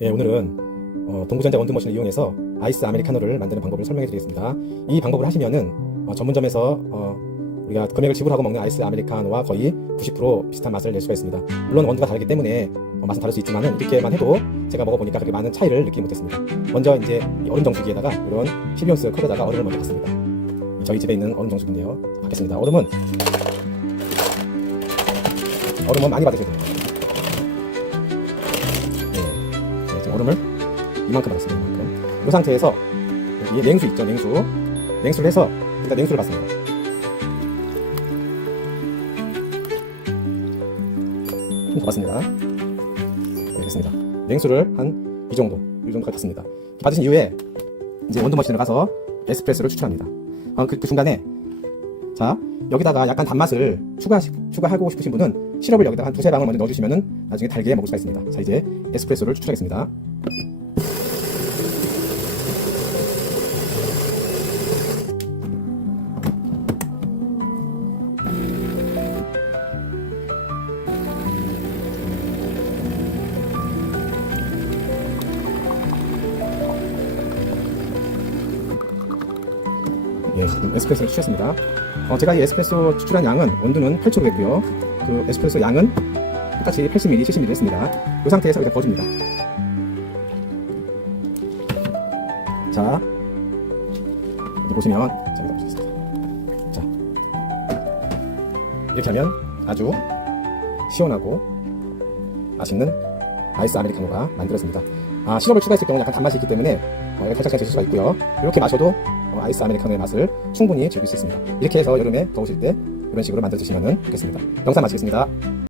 예, 오늘은 어, 동부전자 원두머신을 이용해서 아이스 아메리카노를 만드는 방법을 설명해 드리겠습니다. 이 방법을 하시면은 어, 전문점에서 어, 우리가 금액을 지불하고 먹는 아이스 아메리카노와 거의 90% 비슷한 맛을 낼 수가 있습니다. 물론 원두가 다르기 때문에 어, 맛은 다를 수 있지만은 이렇게만 해도 제가 먹어보니까 그렇게 많은 차이를 느끼지 못했습니다. 먼저 이제 이 얼음 정수기에다가 이런 12온스 컵에다가 얼음을 먼저 받습니다. 저희 집에 있는 얼음 정수기인데요. 받겠습니다. 얼음은 얼음은 많이 받으셔야 됩니다. 얼음을 이만큼 받았습니다. 이만큼. 이 상태에서 여기 냉수 있죠, 냉수. 냉수를 해서 일단 냉수를 받습니다. 좀 더 받습니다. 네, 됐습니다. 냉수를 한 이 정도, 이 정도까지 받습니다. 받으신 이후에 이제 원두 머신을 가서 에스프레소를 추출합니다. 어, 그, 그 중간에 자 여기다가 약간 단맛을 추가 추가하고 싶으신 분은 시럽을 여기다가 한 두세 방울 먼저 넣어주시면은 나중에 달게 먹을 수가 있습니다. 자 이제 에스프레소를 추출하겠습니다. 예, 지금 에스프레소를 추출했습니다. 어, 제가 이 에스프레소 추출한 양은 원두는 8초로 했고요. 그 에스프레소 양은 똑같이 80ml, 70ml 했습니다. 이 상태에서 이렇게 거줍니다. 자, 여기 보시면 자, 여기다 보시겠습니다. 자, 이렇게 하면 아주 시원하고 맛있는 아이스 아메리카노가 만들어집니다. 아, 시럽을 추가했을 경우 약간 단맛이 있기 때문에 어, 살짝 드실 수가 있고요. 이렇게 마셔도 어, 아이스 아메리카노의 맛을 충분히 즐길 수 있습니다. 이렇게 해서 여름에 더우실 때 이런 식으로 만들어 드시면 좋겠습니다. 영상 마치겠습니다.